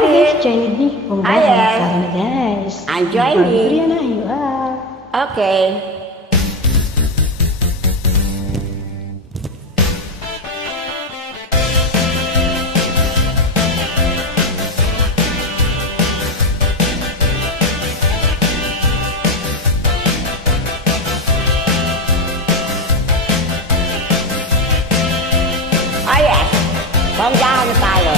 guys, join me. Sana na guys. Join me. Bariya na yun. Okay. Oh yes, bonggahan na tayo.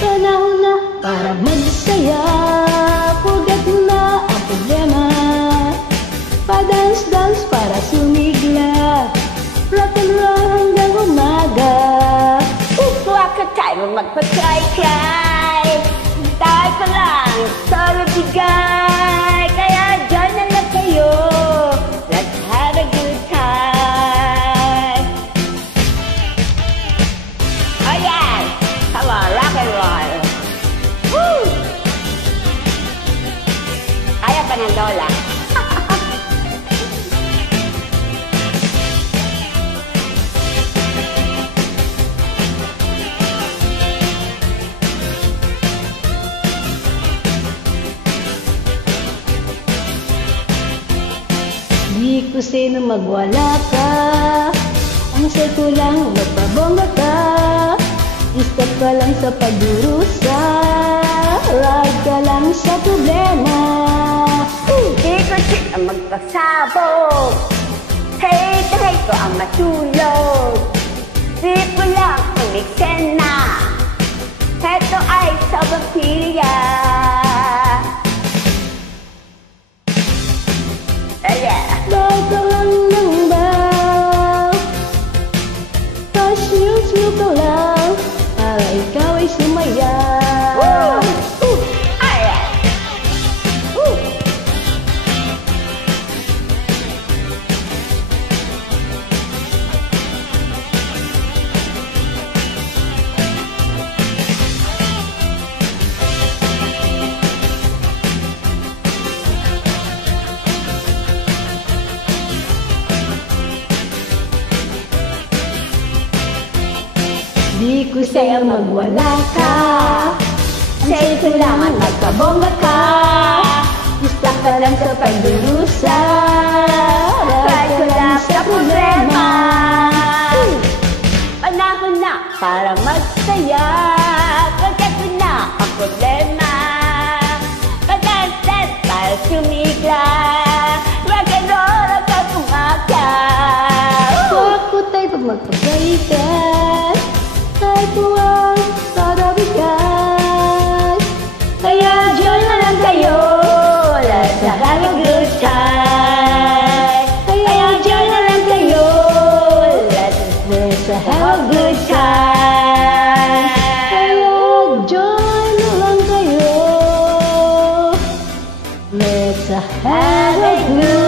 Panahon na para magsaya, forget na ang problema. Pa-dance-dance para sumigla, rock and roll hanggang umaga. Huwag ka tayo magpa-cry-cry, tayo pa lang, solo bigay. Kaya dyan na lang kayo, let's have a good time. Oh yes, come on, rock and roll. Woo! Ayaw pa ng lola. Di ko sino magwala ka, ang say ko lang magpabongga ka. Stop ka lang sa pagdurusa, ride ka lang sa problema. Di ko sila magpasabog, hate ko ang matulog. Di ko lang umiksena, heto ay sa bacteria. Daw ka lang ng daw, pa-snew ka lang, para ikaw ay sumaya. Di ko sa'yo magwala ka, Say ko lang magpabongga ka. Stop ka lang sa pagdurusa, ride ka lang sa problema. Panahon na para magsaya, forget mo na ang problema. Pag-dance para sumigla, rock and roll hanggang umaga. Ako tayo pag magpagkaitan, tayo ko ang sarabigay. Kaya join na lang kayo, let's have a good time. Kaya join na lang kayo, let's have a good time. Kaya join na lang kayo, let's have a good